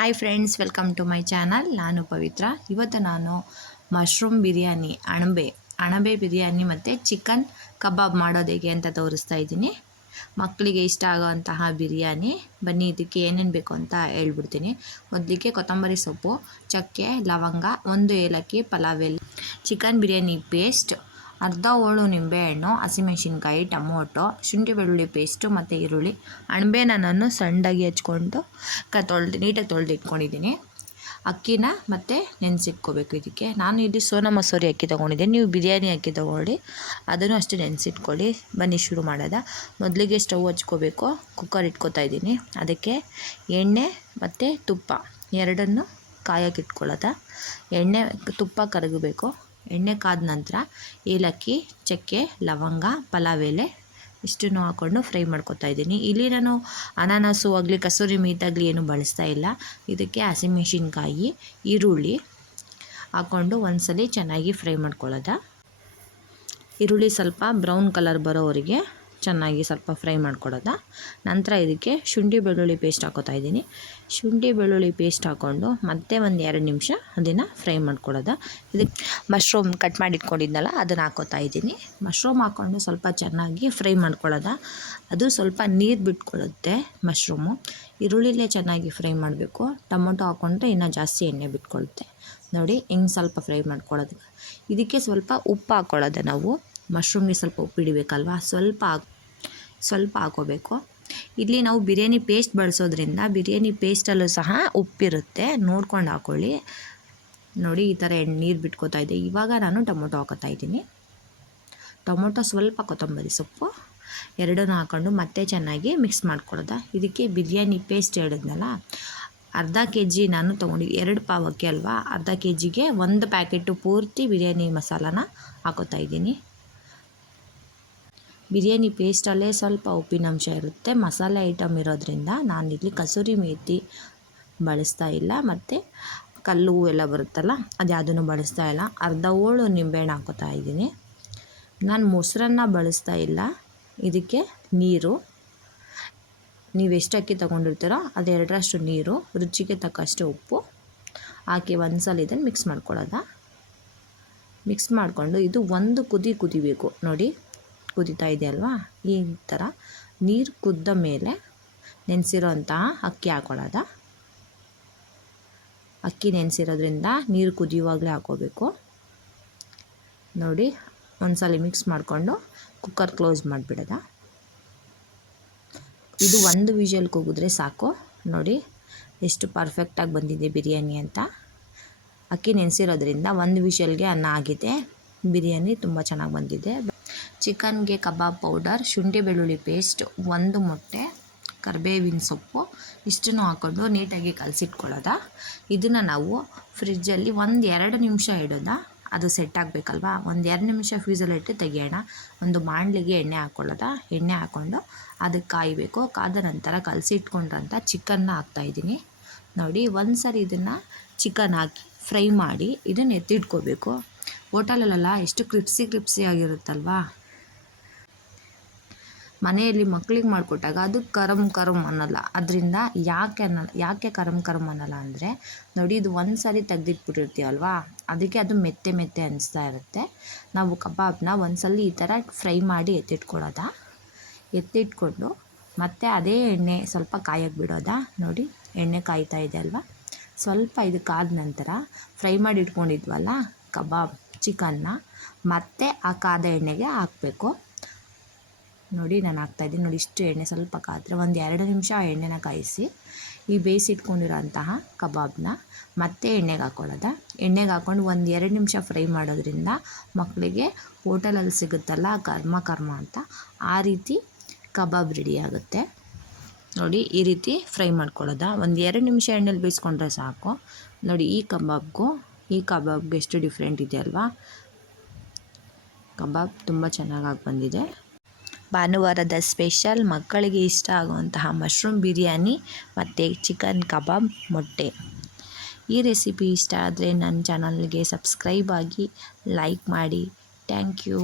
Hi friends welcome to my channel ನಾನು ಪವಿತ್ರ. ಇವತ್ತು ನಾನು ಮಶ್ರೂಮ್ ಬಿರಿಯಾನಿ, ಅಣಬೆ ಅಣಬೆ ಬಿರಿಯಾನಿ ಮತ್ತು ಚಿಕನ್ ಕಬಾಬ್ ಮಾಡೋದು ಹೇಗೆ ಅಂತ ತೋರಿಸ್ತಾ ಇದ್ದೀನಿ. ಮಕ್ಕಳಿಗೆ ಇಷ್ಟ ಆಗೋವಂತಹ ಬಿರಿಯಾನಿ, ಬನ್ನಿ ಇದಕ್ಕೆ ಏನೇನು ಬೇಕು ಅಂತ ಹೇಳ್ಬಿಡ್ತೀನಿ. ಮೊದಲಿಗೆ ಕೊತ್ತಂಬರಿ ಸೊಪ್ಪು, ಚಕ್ಕೆ, ಲವಂಗ, ಒಂದು ಏಲಕ್ಕಿ, ಪಲಾವ್ ಚಿಕನ್ ಬಿರಿಯಾನಿ ಪೇಸ್ಟ್ ಅರ್ಧ ಹೋಳು ನಿಂಬೆಹಣ್ಣು, ಹಸಿಮೆಣ್ಸಿನ್ಕಾಯಿ, ಟೊಮೊಟೊ ಶುಂಠಿ ಬೆಳ್ಳುಳ್ಳಿ ಪೇಸ್ಟು ಮತ್ತು ಈರುಳ್ಳಿ. ಅಣಬೆನ ನಾನು ಸಣ್ಣದಾಗಿ ಹಚ್ಕೊಂಡು ಕ ತೊಳ್ದು ನೀಟಾಗಿ ತೊಳೆದು ಇಟ್ಕೊಂಡಿದ್ದೀನಿ ಅಕ್ಕಿನ ಮತ್ತು ನೆನೆಸಿಟ್ಕೋಬೇಕು ಇದಕ್ಕೆ. ನಾನು ಇದು ಸೋನಾ ಮಸೂರಿ ಅಕ್ಕಿ ತೊಗೊಂಡಿದ್ದೀನಿ. ನೀವು ಬಿರಿಯಾನಿ ಅಕ್ಕಿ ತೊಗೊಳ್ಳಿ. ಅದನ್ನು ಅಷ್ಟೇ ನೆನೆಸಿಟ್ಕೊಳ್ಳಿ. ಬನ್ನಿ, ಶುರು ಮಾಡೋದ? ಮೊದಲಿಗೆ ಸ್ಟವ್ ಹಚ್ಕೋಬೇಕು. ಕುಕ್ಕರ್ ಇಟ್ಕೋತಾ ಇದ್ದೀನಿ. ಅದಕ್ಕೆ ಎಣ್ಣೆ ಮತ್ತು ತುಪ್ಪ. ಎರಡನ್ನು ಕಾಯಕ್ಕೆ ಇಟ್ಕೊಳ್ಳೋದ? ಎಣ್ಣೆ, ತುಪ್ಪ ಕರಗಬೇಕು. ಎಣ್ಣೆ ಕಾದ ನಂತರ ಏಲಕ್ಕಿ, ಚಕ್ಕೆ, ಲವಂಗ ಪಲಾವ್ ಎಲೆ ಇಷ್ಟನ್ನು ಹಾಕ್ಕೊಂಡು ಫ್ರೈ ಮಾಡ್ಕೊತಾ ಇದ್ದೀನಿ. ಇಲ್ಲಿ ನಾನು ಅನಾನಸು ಆಗಲಿ ಕಸೂರಿ ಮೀತಾಗಲಿ ಏನು ಬಳಸ್ತಾ ಇಲ್ಲ. ಇದಕ್ಕೆ ಹಸಿಮೆಣಸಿನ್ಕಾಯಿ, ಈರುಳ್ಳಿ ಹಾಕ್ಕೊಂಡು ಒಂದ್ಸಲಿ ಚೆನ್ನಾಗಿ ಫ್ರೈ ಮಾಡ್ಕೊಳ್ಳೋದ? ಈರುಳ್ಳಿ ಸ್ವಲ್ಪ ಬ್ರೌನ್ ಕಲರ್ ಬರೋವರೆಗೆ ಚೆನ್ನಾಗಿ ಸ್ವಲ್ಪ ಫ್ರೈ ಮಾಡ್ಕೊಡೋದ? ನಂತರ ಇದಕ್ಕೆ ಶುಂಠಿ ಬೆಳ್ಳುಳ್ಳಿ ಪೇಸ್ಟ್ ಹಾಕೋತಾ ಇದ್ದೀನಿ. ಶುಂಠಿ ಬೆಳ್ಳುಳ್ಳಿ ಪೇಸ್ಟ್ ಹಾಕ್ಕೊಂಡು ಮತ್ತೆ ಒಂದು ಎರಡು ನಿಮಿಷ ಅದನ್ನು ಫ್ರೈ ಮಾಡ್ಕೊಡೋದ? ಇದಕ್ಕೆ ಮಶ್ರೂಮ್ ಕಟ್ ಮಾಡಿ ಇಟ್ಕೊಂಡಿದ್ನಲ್ಲ ಅದನ್ನು ಹಾಕೋತಾ ಇದ್ದೀನಿ. ಮಶ್ರೂಮ್ ಹಾಕ್ಕೊಂಡು ಸ್ವಲ್ಪ ಚೆನ್ನಾಗಿ ಫ್ರೈ ಮಾಡ್ಕೊಳ್ಳೋದಾ ಅದು ಸ್ವಲ್ಪ ನೀರು ಬಿಟ್ಕೊಳ್ಳುತ್ತೆ ಮಶ್ರೂಮು. ಈರುಳ್ಳಿಲೇ ಚೆನ್ನಾಗಿ ಫ್ರೈ ಮಾಡಬೇಕು. ಟೊಮೊಟೊ ಹಾಕ್ಕೊಂಡ್ರೆ ಇನ್ನೂ ಜಾಸ್ತಿ ಎಣ್ಣೆ ಬಿಟ್ಕೊಳ್ಳುತ್ತೆ ನೋಡಿ, ಹಿಂಗೆ ಸ್ವಲ್ಪ ಫ್ರೈ ಮಾಡ್ಕೊಳ್ಳೋದು ಇದಕ್ಕೆ ಸ್ವಲ್ಪ ಉಪ್ಪು ಹಾಕ್ಕೊಳ್ಳೋದೆ ನಾವು? ಮಶ್ರೂಮ್ಗೆ ಸ್ವಲ್ಪ ಉಪ್ಪು ಹಿಡಿಬೇಕಲ್ವಾ? ಸ್ವಲ್ಪ ಸ್ವಲ್ಪ ಹಾಕೋಬೇಕು. ಇಲ್ಲಿ ನಾವು ಬಿರಿಯಾನಿ ಪೇಸ್ಟ್ ಬಳಸೋದ್ರಿಂದ ಬಿರಿಯಾನಿ ಪೇಸ್ಟಲ್ಲೂ ಸಹ ಉಪ್ಪಿರುತ್ತೆ. ನೋಡ್ಕೊಂಡು ಹಾಕ್ಕೊಳ್ಳಿ ನೋಡಿ, ಈ ಥರ ನೀರು ಬಿಟ್ಕೋತಾ ಇದೆ. ಇವಾಗ ನಾನು ಟೊಮೊಟೊ ಹಾಕೋತಾ ಇದ್ದೀನಿ. ಟೊಮೊಟೊ ಸ್ವಲ್ಪ ಕೊತ್ತಂಬರಿ ಸೊಪ್ಪು, ಎರಡನ್ನೂ ಹಾಕ್ಕೊಂಡು ಮತ್ತೆ ಚೆನ್ನಾಗಿ ಮಿಕ್ಸ್ ಮಾಡ್ಕೊಳ್ಳೋದ? ಇದಕ್ಕೆ ಬಿರಿಯಾನಿ ಪೇಸ್ಟ್ ಹೇಳಿದ್ನಲ್ಲ, ಅರ್ಧ ಕೆ ಜಿ ನಾನು ತೊಗೊಂಡಿದ್ದು ಎರಡು ಪಾವಕ್ಕೆ ಅಲ್ವಾ? ಅರ್ಧ ಕೆ ಜಿಗೆ ಒಂದು ಪ್ಯಾಕೆಟು ಪೂರ್ತಿ ಬಿರಿಯಾನಿ ಮಸಾಲಾನ ಹಾಕೋತಾ ಇದ್ದೀನಿ. ಬಿರಿಯಾನಿ ಪೇಸ್ಟಲ್ಲೇ ಸ್ವಲ್ಪ ಉಪ್ಪಿನಂಶ ಇರುತ್ತೆ. ಮಸಾಲೆ ಐಟಮ್ ಇರೋದ್ರಿಂದ ನಾನು ಇಲ್ಲಿ ಕಸೂರಿ ಮೇಥಿ ಬಳಸ್ತಾ ಇಲ್ಲ. ಮತ್ತು ಕಲ್ಲು ಎಲ್ಲ ಬರುತ್ತಲ್ಲ, ಅದು ಯಾವುದನ್ನು ಬಳಸ್ತಾ ಇಲ್ಲ. ಅರ್ಧ ಹೋಳು ನಿಂಬೆಹಣ್ಣು ಹಾಕೋತಾ ಇದ್ದೀನಿ. ನಾನು ಮೊಸರನ್ನ ಬಳಸ್ತಾ ಇಲ್ಲ. ಇದಕ್ಕೆ ನೀರು. ನೀವು ಎಷ್ಟು ಅಕ್ಕಿ ತೊಗೊಂಡಿರ್ತೀರೋ ಅದೆರಡರಷ್ಟು ನೀರು, ರುಚಿಗೆ ತಕ್ಕಷ್ಟು ಉಪ್ಪು ಹಾಕಿ ಒಂದು ಸಲ ಇದನ್ನು ಮಿಕ್ಸ್ ಮಾಡ್ಕೊಳ್ಳೋದ? ಮಿಕ್ಸ್ ಮಾಡಿಕೊಂಡು ಇದು ಒಂದು ಕುದಿ ಕುದಿಬೇಕು. ನೋಡಿ. ಕುದೀತಾ ಇದೆ ಅಲ್ವಾ ಈ ಥರ ನೀರು ಕುದ್ದ ಮೇಲೆ ನೆನೆಸಿರೋಂತಹ ಅಕ್ಕಿ ಹಾಕೊಳ್ಳೋದ. ಅಕ್ಕಿ ನೆನೆಸಿರೋದ್ರಿಂದ ನೀರು ಕುದಿಯುವಾಗಲೇ ಹಾಕೋಬೇಕು. ನೋಡಿ, ಒಂದ್ಸಲ ಮಿಕ್ಸ್ ಮಾಡಿಕೊಂಡು ಕುಕ್ಕರ್ ಕ್ಲೋಸ್ ಮಾಡಿಬಿಡೋದ. ಇದು ಒಂದು ವಿಷಲ್ ಕೂಗಿದ್ರೆ ಸಾಕು. ನೋಡಿ, ಎಷ್ಟು ಪರ್ಫೆಕ್ಟಾಗಿ ಬಂದಿದೆ ಬಿರಿಯಾನಿ ಅಂತ. ಅಕ್ಕಿ ನೆನೆಸಿರೋದ್ರಿಂದ ಒಂದು ವಿಷಲ್ಗೆ ಅನ್ನ ಆಗಿದೆ. ಬಿರಿಯಾನಿ ತುಂಬ ಚೆನ್ನಾಗಿ ಬಂದಿದೆ. ಚಿಕನ್ಗೆ ಕಬಾಬ್ ಪೌಡರ್, ಶುಂಠಿ ಬೆಳ್ಳುಳ್ಳಿ ಪೇಸ್ಟ್, ಒಂದು ಮೊಟ್ಟೆ, ಕರಿಬೇವಿನ ಸೊಪ್ಪು, ಇಷ್ಟನ್ನು ಹಾಕ್ಕೊಂಡು ನೀಟಾಗಿ ಕಲಸಿಟ್ಕೊಳ್ಳೋದ. ಇದನ್ನು ನಾವು ಫ್ರಿಜ್ಜಲ್ಲಿ ಒಂದು ಎರಡು ನಿಮಿಷ ಇಡೋದ. ಅದು ಸೆಟ್ ಆಗಬೇಕಲ್ವಾ? ಒಂದು ಎರಡು ನಿಮಿಷ ಫ್ಯೂಸಲ್ಲಿಟ್ಟು ಇಟ್ಟು ತೆಗಿಯೋಣ. ಒಂದು ಮಾಂಡ್ಲಿಗೆ ಎಣ್ಣೆ ಹಾಕ್ಕೊಳ್ಳೋದ ಎಣ್ಣೆ ಹಾಕ್ಕೊಂಡು ಅದಕ್ಕೆ ಕಾಯಬೇಕು. ಕಾದ ನಂತರ ಕಲಸಿಟ್ಕೊಂಡ್ರಂಥ ಚಿಕನ್ನ ಹಾಕ್ತಾಯಿದ್ದೀನಿ ನೋಡಿ ಒಂದು ಸರಿ ಇದನ್ನು ಚಿಕನ್ ಹಾಕಿ ಫ್ರೈ ಮಾಡಿ ಇದನ್ನು ಎತ್ತಿಟ್ಕೋಬೇಕು. ಹೋಟೆಲಲ್ಲೆಲ್ಲ ಎಷ್ಟು ಕ್ರಿಪ್ಸಿ ಕ್ರಿಪ್ಸಿ ಆಗಿರುತ್ತಲ್ವಾ? ಮನೆಯಲ್ಲಿ ಮಕ್ಳಿಗೆ ಮಾಡಿಕೊಟ್ಟಾಗ ಅದು ಕರಮ್ ಕರಮ್ ಅನ್ನೋಲ್ಲ. ಅದರಿಂದ ಯಾಕೆ ಅನ್ನೋಲ್ಲ, ಯಾಕೆ ಕರಮ್ ಕರಮ್ ಅನ್ನಲ್ಲ ಅಂದರೆ, ನೋಡಿ ಇದು ಒಂದು ಸಾರಿ ತೆಗೆದಿಟ್ಬಿಟ್ಟಿರ್ತೀವಲ್ವಾ? ಅದಕ್ಕೆ ಅದು ಮೆತ್ತೆ ಮೆತ್ತೆ ಅನಿಸ್ತಾ ಇರುತ್ತೆ. ನಾವು ಕಬಾಬ್ನ ಒಂದು ಸಲ ಈ ಥರ ಫ್ರೈ ಮಾಡಿ ಎತ್ತಿಟ್ಕೊಳೋದ ಎತ್ತಿಟ್ಕೊಂಡು ಮತ್ತೆ ಅದೇ ಎಣ್ಣೆ ಸ್ವಲ್ಪ ಕಾಯಕ್ಕೆ ಬಿಡೋದಾ? ನೋಡಿ, ಎಣ್ಣೆ ಕಾಯ್ತಾ ಇದೆ ಅಲ್ವಾ? ಸ್ವಲ್ಪ ಇದು ಕಾದ ನಂತರ ಫ್ರೈ ಮಾಡಿ ಇಟ್ಕೊಂಡಿದ್ವಲ್ಲ ಕಬಾಬ್ ಚಿಕನ್ನ, ಮತ್ತೆ ಆ ಕಾದ ಎಣ್ಣೆಗೆ ಹಾಕಬೇಕು. ನೋಡಿ, ನಾನು ಹಾಕ್ತಾಯಿದ್ದೀನಿ ನೋಡಿ, ಇಷ್ಟು ಎಣ್ಣೆ ಸ್ವಲ್ಪ ಕಾದರೆ ಒಂದು ಎರಡು ನಿಮಿಷ ಎಣ್ಣೆನ ಕಾಯಿಸಿ, ಈ ಬೇಯಿಸಿಟ್ಕೊಂಡಿರೋಂತಹ ಕಬಾಬ್ನ ಮತ್ತೆ ಎಣ್ಣೆಗೆ ಹಾಕೊಳ್ಳೋದ. ಎಣ್ಣೆಗೆ ಹಾಕ್ಕೊಂಡು ಒಂದು ಎರಡು ನಿಮಿಷ ಫ್ರೈ ಮಾಡೋದ್ರಿಂದ ಮಕ್ಕಳಿಗೆ ಹೋಟೆಲಲ್ಲಿ ಸಿಗುತ್ತಲ್ಲ ಕರ್ಮ ಕರ್ಮ ಅಂತ, ಆ ರೀತಿ ಕಬಾಬ್ ರೆಡಿ ಆಗುತ್ತೆ. ನೋಡಿ, ಈ ರೀತಿ ಫ್ರೈ ಮಾಡ್ಕೊಳ್ಳೋದ. ಒಂದು ಎರಡು ನಿಮಿಷ ಎಣ್ಣೆಲಿ ಬೇಯಿಸ್ಕೊಂಡ್ರೆ ಸಾಕು. ನೋಡಿ, ಈ ಕಬಾಬ್ಗೂ, ಈ ಕಬಾಬ್ಗೆ ಎಷ್ಟು ಡಿಫ್ರೆಂಟ್ ಇದೆ ಅಲ್ವಾ? ಕಬಾಬ್ ತುಂಬ ಚೆನ್ನಾಗಿ ಬಂದಿದೆ. ಭಾನುವಾರದ ಸ್ಪೆಷಲ್ ಮಕ್ಕಳಿಗೆ ಇಷ್ಟ ಆಗುವಂತಹ ಮಶ್ರೂಮ್ ಬಿರಿಯಾನಿ ಮತ್ತು ಚಿಕನ್ ಕಬಾಬ್ ಮೊಟ್ಟೆ. ಈ ರೆಸಿಪಿ ಇಷ್ಟ ಆದರೆ ನನ್ನ ಚಾನಲ್ಗೆ ಸಬ್ಸ್ಕ್ರೈಬ್ ಆಗಿ ಲೈಕ್ ಮಾಡಿ. Thank you.